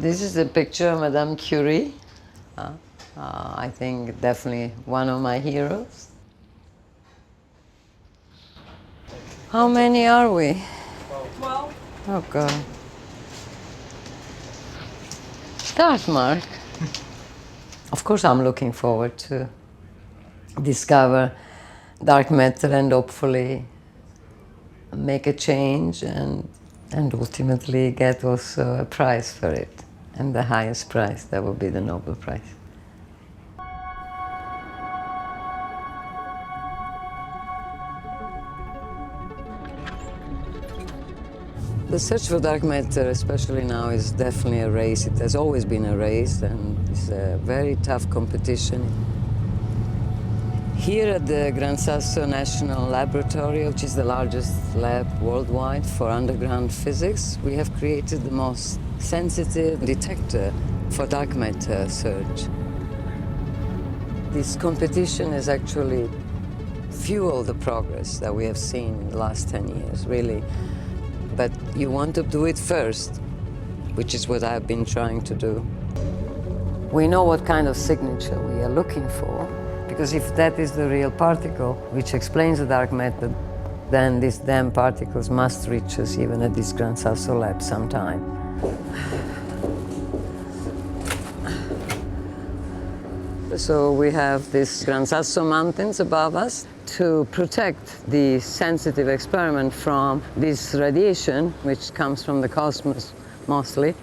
This is a picture of Madame Curie. I think definitely one of my heroes. How many are we? 12. Oh God. Start, Mark. Of course I'm looking forward to discover dark matter and hopefully make a change and ultimately get also a prize for it. And the highest prize, that would be the Nobel Prize. The search for dark matter, especially now, is definitely a race. It has always been a race, and it's a very tough competition. Here at the Gran Sasso National Laboratory, which is the largest lab worldwide for underground physics, we have created the most sensitive detector for dark matter search. This competition has actually fueled the progress that we have seen in the last 10 years, really. But you want to do it first, which is what I've been trying to do. We know what kind of signature we are looking for, because if that is the real particle, which explains the dark matter, then these damn particles must reach us even at this Gran Sasso lab sometime. So we have these Gran Sasso mountains above us to protect the sensitive experiment from this radiation, which comes from the cosmos mostly.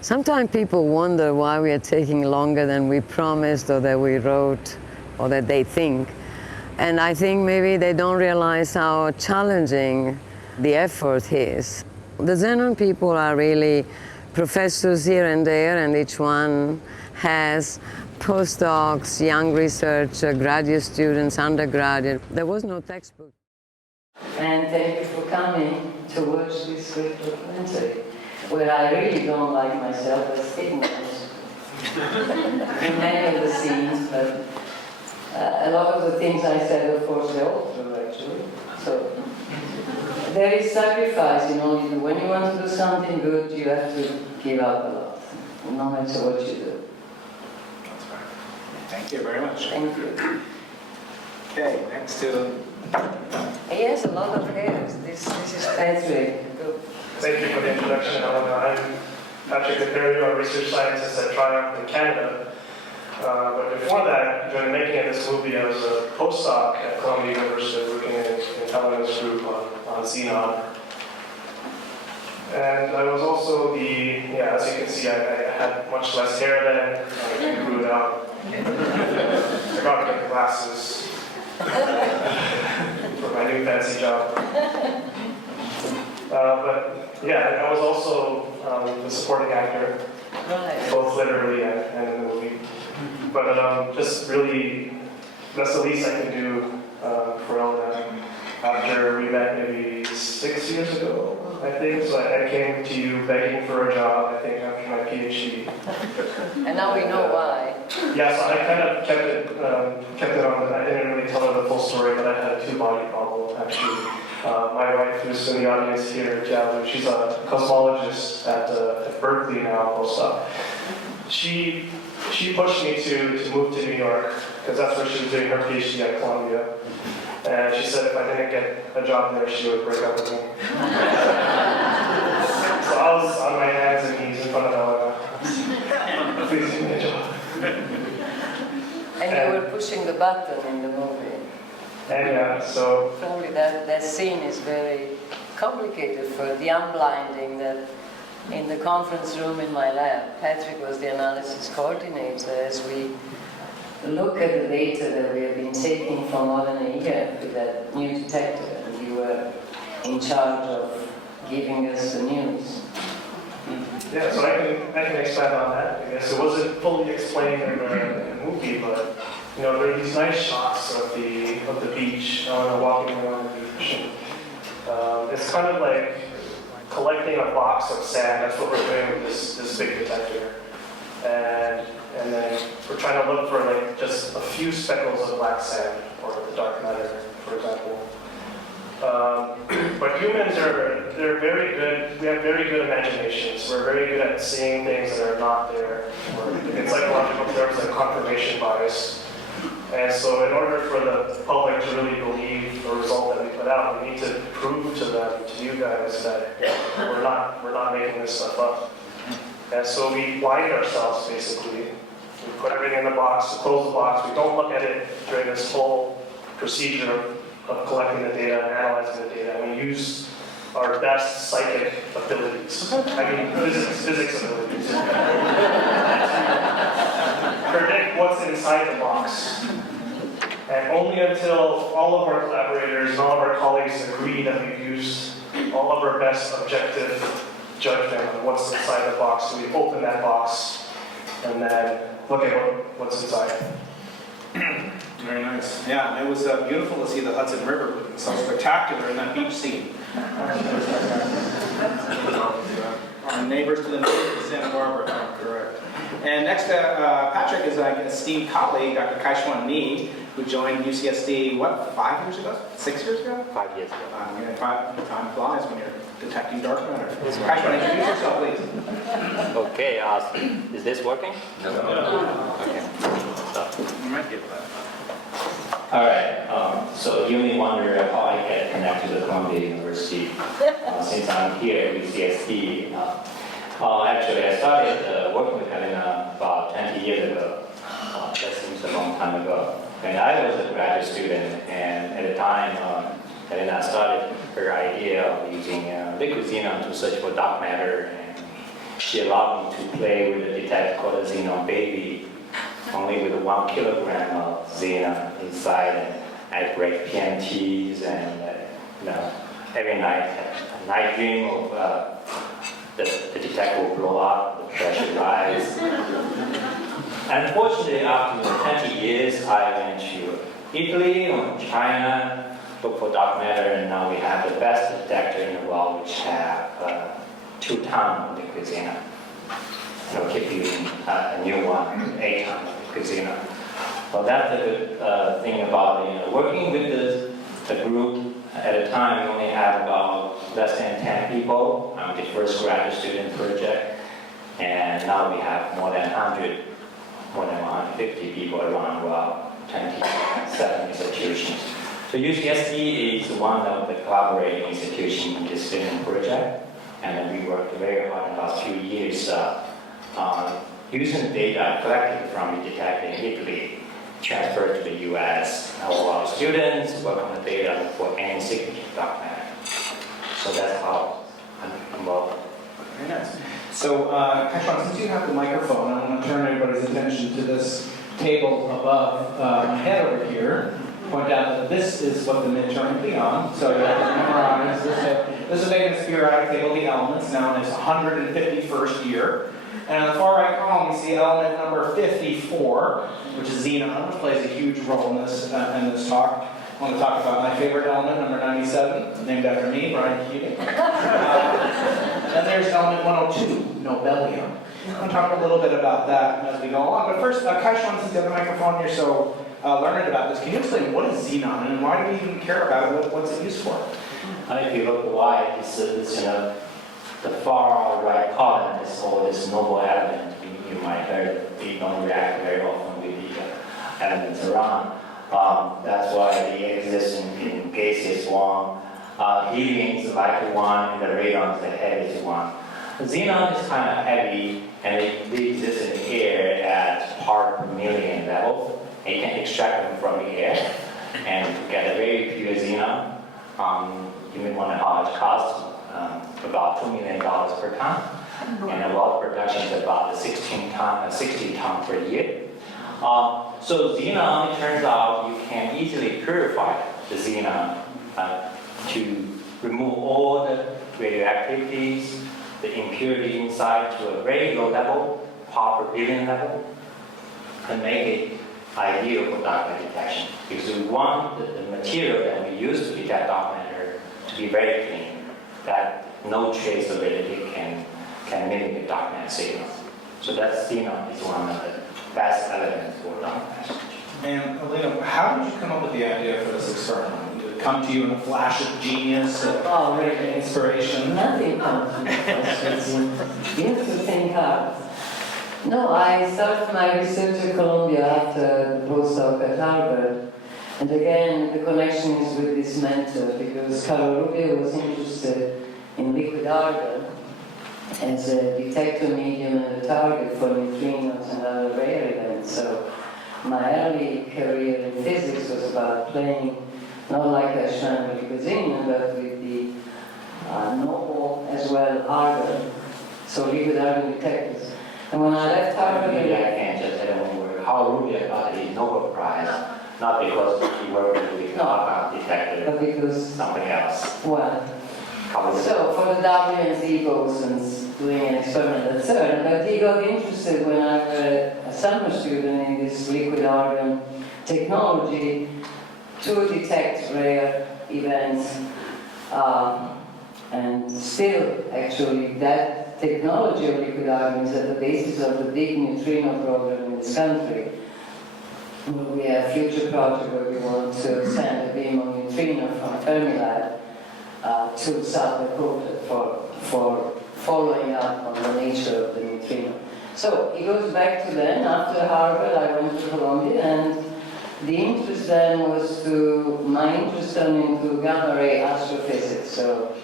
Sometimes people wonder why we are taking longer than we promised or that we wrote or that they think. And I think maybe they don't realize how challenging the effort is. The Xenon people are really professors here and there, and each one has postdocs, young researcher, graduate students, undergraduate. There was no textbook. And thank you for coming to watch this great documentary, where I really don't like myself as ignorant in many of the scenes, but a lot of the things I said, of course, they're all true, actually. So there is sacrifice in all you do. When you want to do something good, you have to give up a lot, no matter what you do. Thank you very much. Thank you. Okay, next to... He has a lot of hairs. This is Patrick. Thank you for the introduction, Elena. I'm Patrick Perio, a research scientist at TRIUMF in Canada. But before that, during the making of this movie, I was a postdoc at Columbia University working in Helena's group on Xenon. And I was also as you can see, I had much less hair then. I grew it out. I got to get glasses for my new fancy job. But yeah, I was also the supporting actor, both literally and in the movie. But just really, that's the least I can do for Elena. After we met maybe 6 years ago, I think, so I came to you begging for a job, I think, after my PhD. And now we know why. Yeah, so I kind of kept it on. I didn't really tell her the full story, but I had a two-body problem, actually. My wife, who's in the audience here, Jalu, she's a cosmologist at Berkeley now, postdoc. She pushed me to move to New York, because that's where she was doing her PhD at Columbia. And she said if I didn't get a job there, she would break up with me. So I was on my hands and knees in front of Elena. Please give me a job. And you were pushing the button in the movie. And yeah, so... Probably that scene is very complicated for the unblinding that in the conference room in my lab, Patrick was the analysis coordinator as we look at the data that we have been taking for more than a year with that new detector, and you were in charge of giving us the news. Yeah, so I can expand on that. I guess it wasn't fully explained in the movie, but there are these nice shots of the beach, walking around the beach. And, it's kind of like collecting a box of sand. That's what we're doing with this big detector. And then we're trying to look for just a few speckles of black sand or the dark matter, for example. But humans they're very good, we have very good imaginations. We're very good at seeing things that are not there. Or in psychological terms, like confirmation bias. And so in order for the public to really believe the result that we put out, we need to prove to them, to you guys, that we're not making this stuff up. And so we blind ourselves, basically. We put everything in the box, close the box, we don't look at it during this whole procedure of collecting the data, analyzing the data, and we use our best psychic abilities. I mean, physics abilities. Predict what's inside the box. And only until all of our collaborators and all of our colleagues agree that we've used all of our best objective judgment on what's inside the box, so we open that box and then look at what's inside. Very nice. Yeah, and it was beautiful to see the Hudson River. So spectacular in that beach scene. Our neighbors to the north of Santa Barbara. Correct. And next, Patrick is an esteemed colleague, Dr. Kaixuan Ni, who joined UCSD, 5 years ago? 6 years ago? 5 years ago. Time flies when you're detecting dark matter. Kaixuan, introduce yourself, please. Okay, is this working? No. Okay. So, You might get that. all right, so you may wonder how I get connected to Columbia University since I'm here at UCSD. Actually, I started working with Elena about 20 years ago. That seems a long time ago. And I was a graduate student, and at the time, Elena started her idea of using liquid xenon to search for dark matter, and she allowed me to play with a detector called a Xenon baby, only with 1 kilogram of xenon inside, and I break PMTs, and every night dream of the detector will blow up, the pressure rise. Unfortunately, after 20 years, I went to Italy or China, look for dark matter, and now we have the best detector in the world, which have 2 tons of liquid xenon. We'll keep using a new one, 8 tons of liquid xenon. Well, that's the good thing about working with the group. At the time, we only had about less than 10 people on the first graduate student project, and now we have more than 150 people around the world, 27 institutions. So UCSD is one of the collaborating institutions in this Xenon project, and we worked very hard in the last few years using the data collected from the detector in Italy, transferred to the US. All our students work on the data for any signature dark matter. So that's how I'm involved. Very nice. So, Kaixuan, since you have the microphone, I want to turn everybody's attention to this table above my head over here. Point out that this is what the midterm will be on. So you have to memorize this. This is made in a periodic table of the elements, known as 151st year. And on the far right column, we see element number 54, which is xenon, which plays a huge role in this talk. I want to talk about my favorite element, number 97, named after me, Brian Keating. Then there's element 102, Nobelium. I'm going to talk a little bit about that as we go along. But first, Kaixuan, since you have the microphone, you're so learned about this. Can you explain what is xenon and why do we even care about it? What's it used for? If you look why, it's the far right column is all this noble element. You might hear they don't react very often with the elements around. That's why they exist in gaseous form. Helium is like one, and the radon is the heaviest one. Xenon is kind of heavy, and they exist in the air at part per million level. And you can extract them from the air and get a very pure xenon. You may wonder how much it costs. About $2 million per ton, and the world production is about 60 tons per year. So xenon, it turns out you can easily purify the xenon to remove all the radioactivities, the impurity inside to a very low level, part per billion level, and make it ideal for dark matter detection. Because we want the material that we use to detect dark matter to be very clean, that no trace of it can mimic a dark matter signal. So that xenon is one of the best elements for dark matter. And Elena, how did you come up with the idea for this experiment? come to you in a flash of genius, Oh, really? inspiration? Nothing comes to me. You have to think hard. No, I started my research at Columbia after the postdoc at Harvard. And again, the connection is with this mentor, because Carlo Rubbia was interested in liquid argon as a detector medium and a target for neutrinos and other rare events. So my early career in physics was about playing, not like Kaixuan Ni Ph.D, but with the Nobel as well argon, so liquid argon detectors. And when I left Harvard, Maybe I can just add one word. How Rubbia got his Nobel Prize, not because he worked with the argon detector, but because, something else. well, How was it? so for the W and Z bosons, doing an experiment at CERN, but he got interested when I was a summer student in this liquid argon technology to detect rare events. And still, actually, that technology of liquid argon is at the basis of the big neutrino program in this country. We have a future project where we want to send a beam of neutrino from Fermilab to South Dakota for following up on the nature of the neutrino. So it goes back to then. After Harvard, I went to Columbia, and the interest then was my interest turned into gamma ray astrophysics. So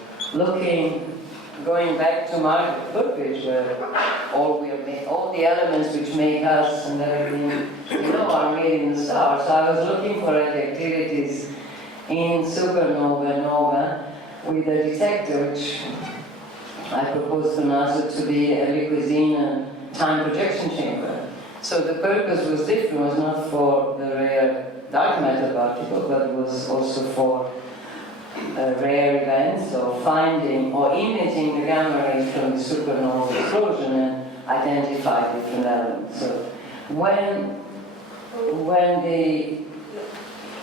going back to Margaret Purpich, where all the elements which make us and everything, are made in the stars. So I was looking for activities in supernova, nova, with a detector which I proposed to NASA to be a liquid time projection chamber. So the purpose was different. It was not for the rare dark matter particle, but it was also for rare events, or finding or imaging the gamma rays from the supernova explosion and identify different elements. So when the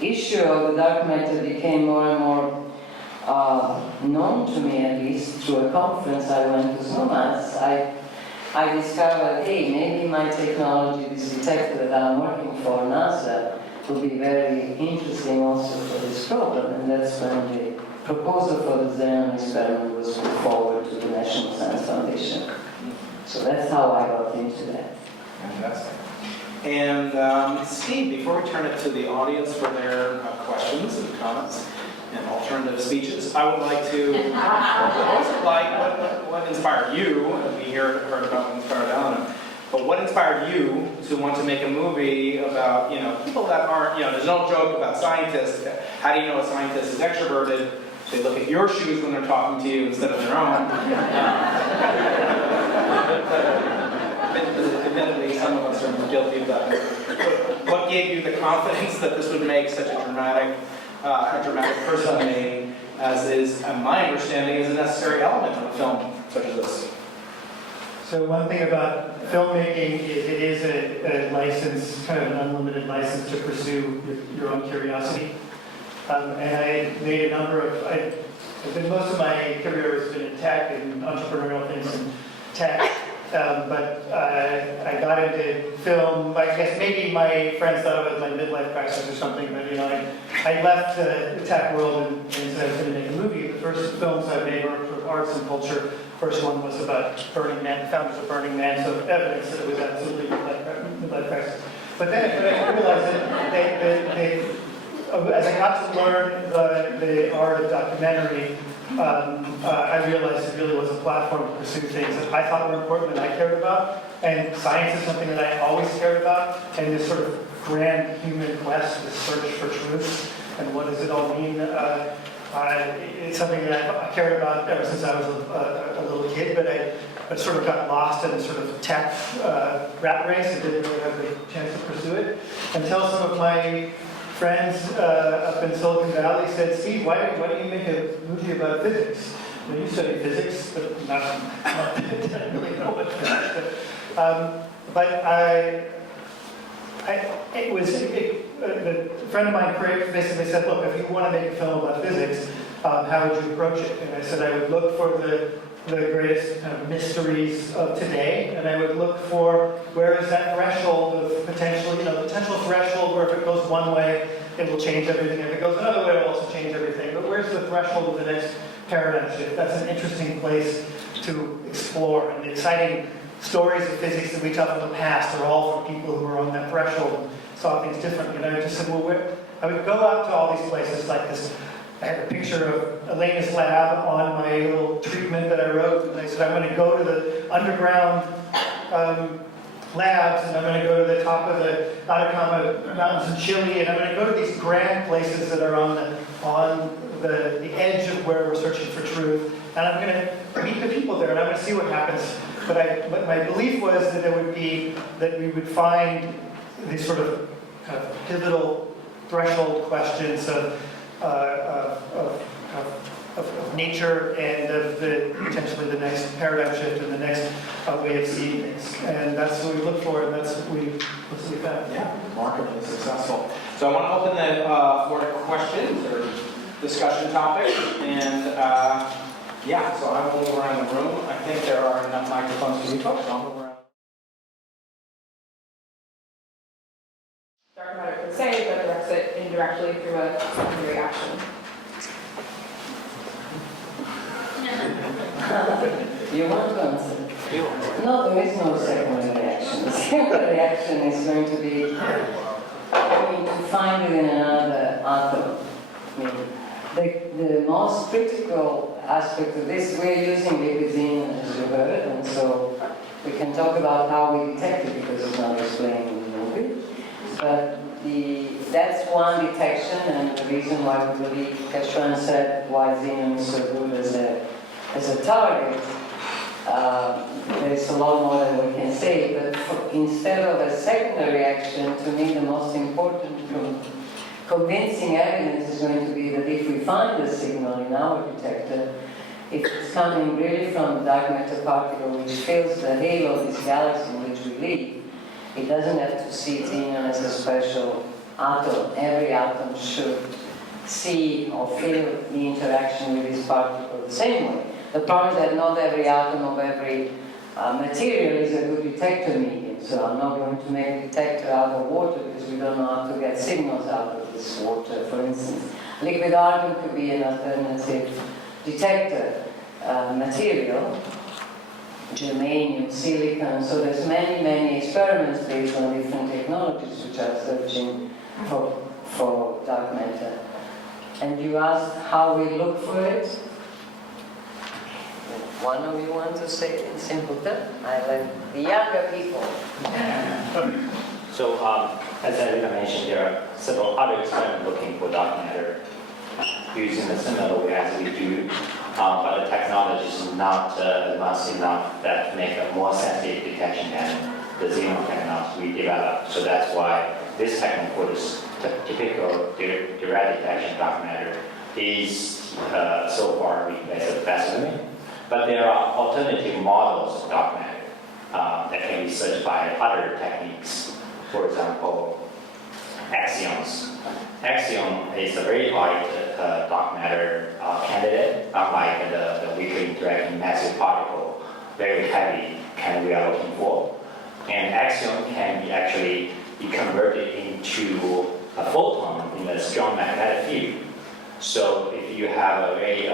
issue of the dark matter became more and more known to me, at least through a conference I went to SNOMAS, I discovered, hey, maybe my technology, this detector that I'm working for NASA, will be very interesting also for this problem. And that's when the proposal for the Xenon experiment was put forward to the National Science Foundation. So that's how I got into that. Fantastic. And Steve, before we turn it to the audience for their questions and comments and alternative speeches, I would like to, what inspired you, and we heard about what inspired Elena, but what inspired you to want to make a movie about, people that aren't, there's no joke about scientists. How do you know a scientist is extroverted? They look at your shoes when they're talking to you instead of their own. Admittedly, some of us are guilty of that. What gave you the confidence that this would make such a dramatic person made, as is, my understanding, is a necessary element of a film such as this? So one thing about filmmaking is it is a license, kind of an unlimited license to pursue your own curiosity. And I made a number of, most of my career has been in tech and entrepreneurial things in tech. But I got into film. I guess maybe my friends thought it was my midlife crisis or something. But I left the tech world and said I was going to make a movie. The first films I made were for arts and culture. First one was about Burning Man, the founders of Burning Man, so evidence that it was absolutely midlife crisis. But then I realized that as I got to learn the art of documentary, I realized it really was a platform to pursue things that I thought were important, that I cared about. And science is something that I always cared about. And this sort of grand human quest, this search for truth, and what does it all mean? It's something that I cared about ever since I was a little kid, but I sort of got lost in a sort of tech rat race and didn't really have the chance to pursue it until some of my friends up in Silicon Valley said, Steve, why don't you make a movie about physics? You study physics, but not I didn't really know what physics is. But a friend of mine basically said, look, if you want to make a film about physics, how would you approach it? And I said I would look for the greatest kind of mysteries of today, and I would look for where is that threshold of potential threshold where if it goes one way, it will change everything. If it goes another way, it will also change everything. But where's the threshold of the next paradigm shift? That's an interesting place to explore. And the exciting stories of physics that we tell from the past are all from people who were on that threshold and saw things differently. And I just said, well, I would go out to all these places like this. I had a picture of Elena's lab on my little treatment that I wrote, and I said, I'm going to go to the underground labs, and I'm going to go to the top of the Atacama Mountains in Chile, and I'm going to go to these grand places that are on the edge of where we're searching for truth, and I'm going to meet the people there, and I'm going to see what happens. But my belief was that we would find these sort of kind of pivotal threshold questions of nature and of potentially the next paradigm shift and the next way of seeing things. And that's what we look for, and that's what we found. Yeah, remarkably successful. So I want to open the floor to questions or discussion topics, and yeah, so I'm moving around the room. I think there are enough microphones for you folks, so I'll move around. Dark matter per se, but directs it indirectly through a secondary action. You want to answer? No, there is no second reaction. The second reaction is going to be to find it in another atom. I mean, the most critical aspect of this, we're using liquid Xenon, as you heard, and so we can talk about how we detect it because it's not explained in the movie. But that's one detection, and the reason why we believe Kaixuan said why Xenon is so good as a target. There's a lot more than we can say, but instead of a secondary reaction, to me the most important convincing evidence is going to be that if we find a signal in our detector, if it's coming really from the dark matter particle which fills the halo of this galaxy in which we live, it doesn't have to see Xenon as a special atom. Every atom should see or feel the interaction with this particle the same way. The problem is that not every atom of every material is a good detector medium. So I'm not going to make a detector out of water because we don't know how to get signals out of this water. For instance, liquid argon could be an alternative detector material. Germanium, silicon, so there's many experiments based on different technologies which are searching for dark matter. And you asked how we look for it? One of you want to say it in simple terms? I let the younger people. So, as Elena mentioned, there are several other experiments looking for dark matter using a similar way as we do, but the technology is not advanced enough that make a more sensitive detection than the Xenon technology we developed. So that's why this technique for this typical direct detection dark matter is so far replaced the best limit. But there are alternative models of dark matter that can be searched by other techniques. For example, axions. Axion is a very light dark matter candidate, unlike the weakly interacting massive particle, very heavy kind we are looking for. And axion can actually be converted into a photon in a strong magnetic field. So if you have a very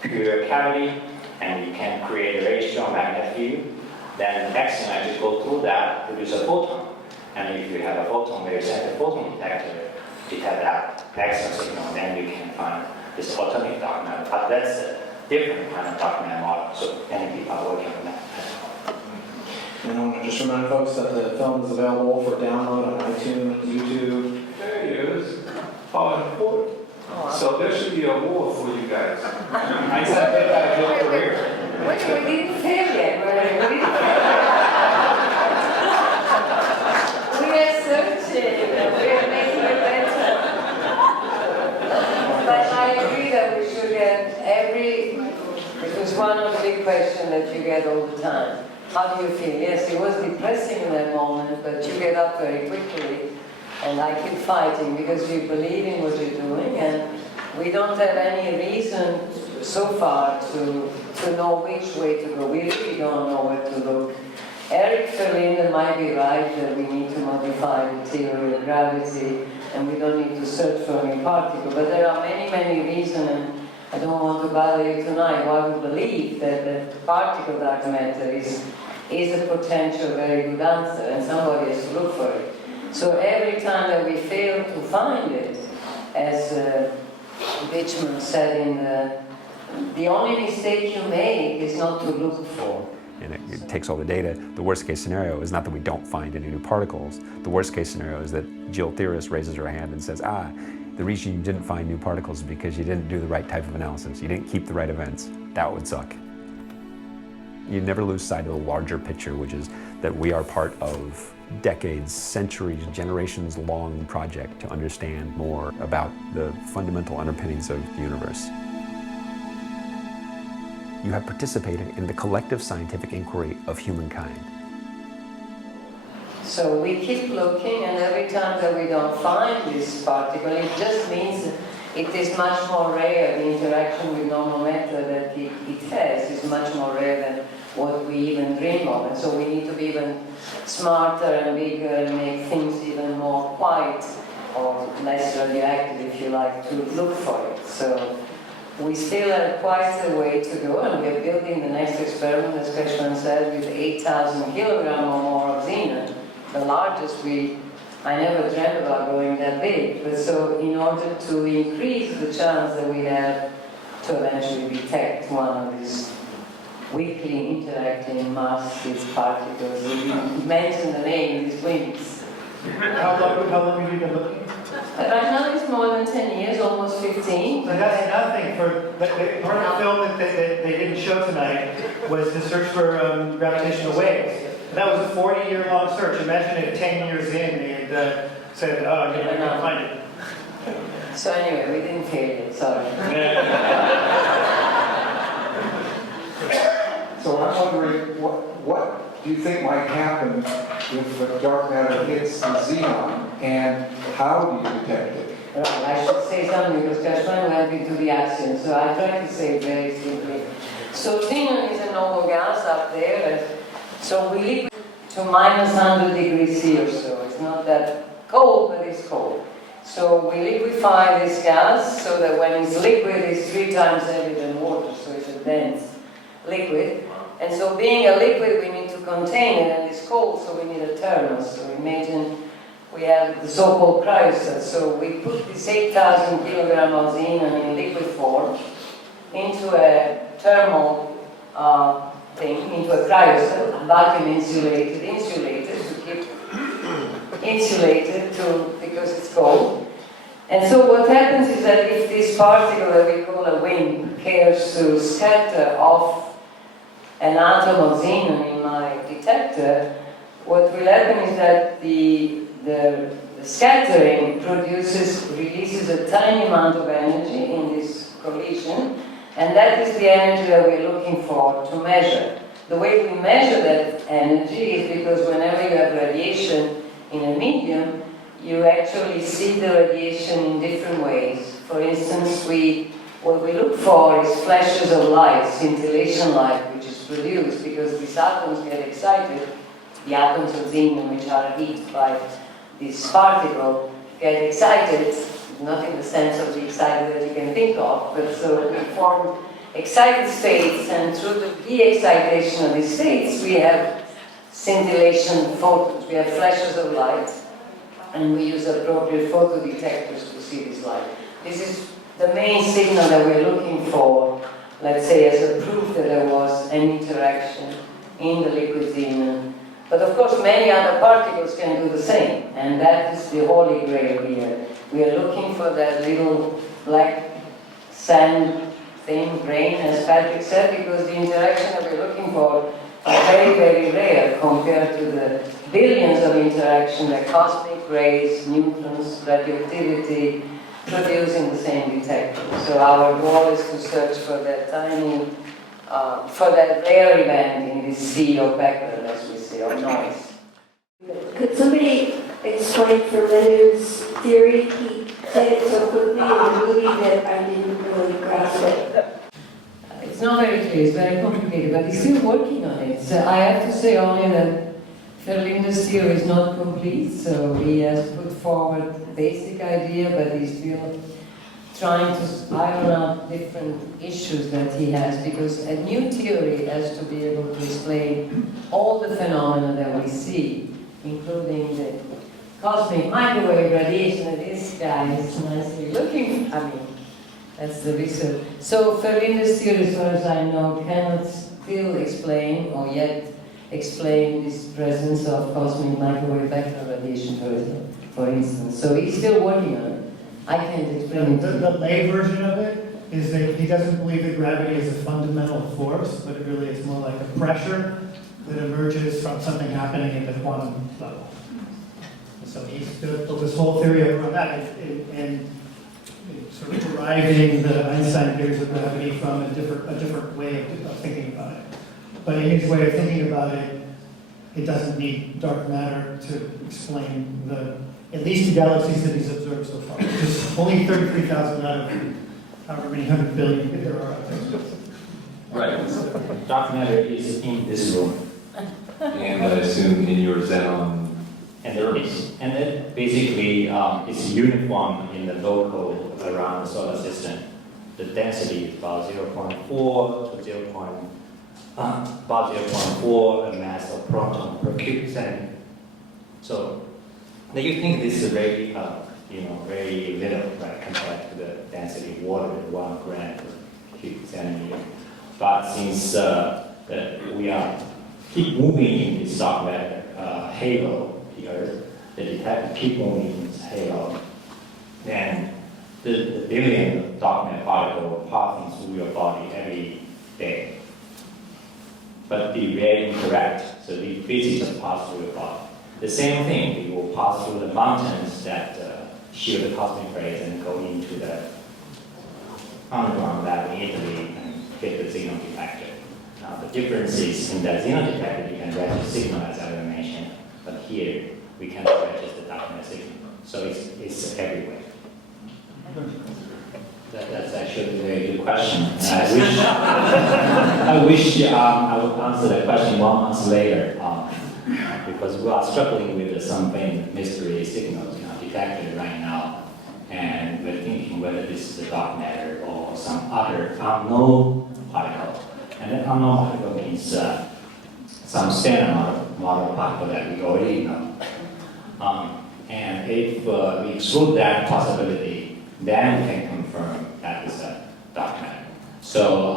pure cavity and you can create a very strong magnetic field, then axion actually go through that, produce a photon. And if you have a photon, very sensitive photon detector, detect that axion signal, then you can find this alternative dark matter. But that's a different kind of dark matter model, so many people are working on that as well. And I want to just remind folks that the film is available for download on iTunes, YouTube. There it is. How important. So there should be a award for you guys. Einstein did have a good career. Wait, we didn't fail yet. We are searching, we are making it better. But I agree that we should get it was one of the big questions that you get all the time. How do you feel? Yes, it was depressing in that moment, but you get up very quickly. And I keep fighting because we believe in what you're doing, and we don't have any reason so far to know which way to go. We really don't know where to look. Eric Verlinde might be right that we need to modify the theory of gravity. and we don't need to search for a new particle. But there are many, many reasons, and I don't want to bother you tonight, why we believe that the particle dark matter is a potential very good answer, and somebody has to look for it. So every time that we fail to find it, as Richmond said in the only mistake you make is not to look for. And it takes all the data. The worst case scenario is not that we don't find any new particles. The worst case scenario is that Jill Theorist raises her hand and says, the reason you didn't find new particles is because you didn't do the right type of analysis. You didn't keep the right events. That would suck. You never lose sight of the larger picture, which is that we are part of decades, centuries, generations long project to understand more about the fundamental underpinnings of the universe. You have participated in the collective scientific inquiry of humankind. So we keep looking, and every time that we don't find this particle, it just means it is much more rare. The interaction with normal matter that it has is much more rare than what we even dream of. And so we need to be even smarter and bigger and make things even more quiet or less radioactive, if you like, to look for it. So we still have quite a way to go, and we're building the next experiment, as Kaixuan said, with 8,000 kilograms or more of xenon. The largest I never dreamt about going that big. But so in order to increase the chance that we have to eventually detect one of these weakly interacting massive particles, you mentioned the name, these WIMPs. How long have you been looking? Right now it's more than 10 years, almost 15. But that's nothing. Part of the film that they didn't show tonight was the search for gravitational waves. And that was a 40-year-long search. Imagine if 10 years in they had said, oh, you're not going to find it. So anyway, we didn't fail it, sorry. So I'm wondering, what do you think might happen if dark matter hits the xenon, and how do you detect it? Right, I should say something because Kaixuan went into the action, so I try to say it very simply. So xenon is a normal gas up there, so we liquid to minus 100 degrees C or so. It's not that cold, but it's cold. So we liquefy this gas so that when it's liquid, it's 3 times heavier than water, so it's a dense liquid. And so being a liquid, we need to contain it, and it's cold, so we need a thermos. So imagine we have the so-called cryostat. So we put this 8,000 kilograms of xenon in liquid form into a thermal into a cryostat, vacuum insulated to keep insulated because it's cold. And so what happens is that if this particle that we call a WIMP cares to scatter off an atom of xenon in my detector, what will happen is that the scattering releases a tiny amount of energy in this collision, and that is the energy that we're looking for to measure. The way we measure that energy is because whenever you have radiation in a medium, you actually see the radiation in different ways. For instance, what we look for is flashes of light, scintillation light, which is produced because these atoms get excited. The atoms of xenon, which are heated by this particle, get excited, not in the sense of the excited that you can think of, but so we form excited states, and through the de-excitation of these states, we have scintillation photons, we have flashes of light, and we use appropriate photodetectors to see this light. This is the main signal that we're looking for, let's say, as a proof that there was an interaction in the liquid xenon. But of course, many other particles can do the same, and that is the holy grail here. We are looking for that little black sand thing, grain, as Patrick said, because the interaction that we're looking for are very, very rare compared to the billions of interactions that cosmic rays, neutrons, radioactivity produce in the same detector. So our goal is to search for that for that rare event in this sea of background, as we say, of noise. Could somebody explain for Leonard's theory? He said it so quickly in the movie that I didn't really grasp it. It's not very clear, it's very complicated, but he's still working on it. So I have to say only that Verlinde's theory is not complete, so he has put forward the basic idea, but he's still trying to iron out different issues that he has, because a new theory has to be able to explain all the phenomena that we see, including the cosmic microwave radiation. And this guy is nicely looking, I mean, that's the research. So Verlinde's theory, as far as I know, cannot still explain, or yet explain this presence of cosmic microwave vector radiation, for instance. So he's still working on it. I can't explain it. The lay version of it is that he doesn't believe that gravity is a fundamental force, but it really is more like a pressure that emerges from something happening at the quantum level. So he's built this whole theory around that, and sort of deriving the Einstein theories of gravity from a different way of thinking about it. But in his way of thinking about it, it doesn't need dark matter to explain at least the galaxies that he's observed so far. Just only 33,000 out of however many 100 billion there are out there. Right. Dark matter is in this room. And I assume in your Xenon. And then basically it's uniform in the local around the solar system. The density is about 0.4 to about 0.4 mass of proton per cubic centimeter. So now you think this is very, very little, right, compared to the density of water at 1 gram per cubic centimeter. But since we are keep moving in this dark matter halo here, the detector keep moving in this halo, then the billion dark matter particles passing through your body every day. But be very incorrect, so the physics pass through your body. The same thing, you will pass through the mountains that shield the cosmic rays and go into the underground lab in Italy and get the Xenon detector. Now the difference is in the Xenon detector you can register signal as I mentioned, but here we cannot register the dark matter signal. So it's everywhere. That's actually a very good question. And I wish I would answer that question 1 month later, because we are struggling with some faint mystery signals detected right now, and we're thinking whether this is a dark matter or some other unknown particle. And that unknown particle means some standard model particle that we already know. And if we exclude that possibility, then we can confirm that is a dark matter. So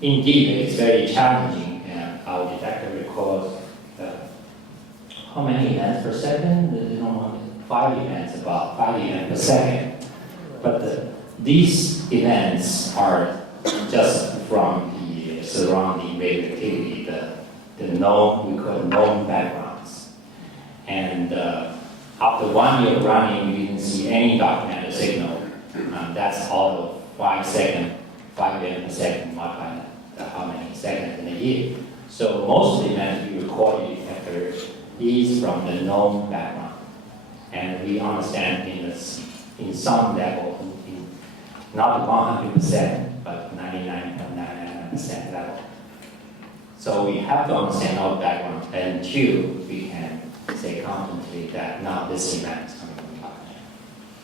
indeed, it's very challenging, and our detector records how many events per second? 5 events, about 5 events per second. But these events are just from the surrounding radioactivity, the known, we call known backgrounds. And after 1 year running, we didn't see any dark matter signal. That's all of 5 seconds, 5 events per second, multiplied how many seconds in a year. So most of the events we record in the detector is from the known background. And we understand in some level, not 100%, but 99.99% level. So we have to understand our background until we can say confidently that now this event is coming from dark matter.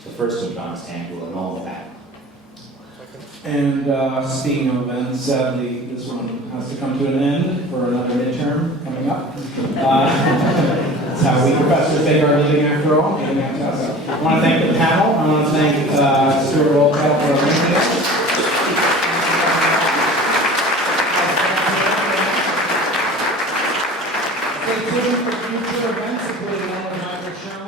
So first you need to understand your known background. And speaking of events, sadly, this one has to come to an end for another midterm coming up. That's how we professors make our living after all, getting out to us. I want to thank the panel. I want to thank Stuart Wolcott for arranging it. Stay tuned for future events, including one with Michael Sherman.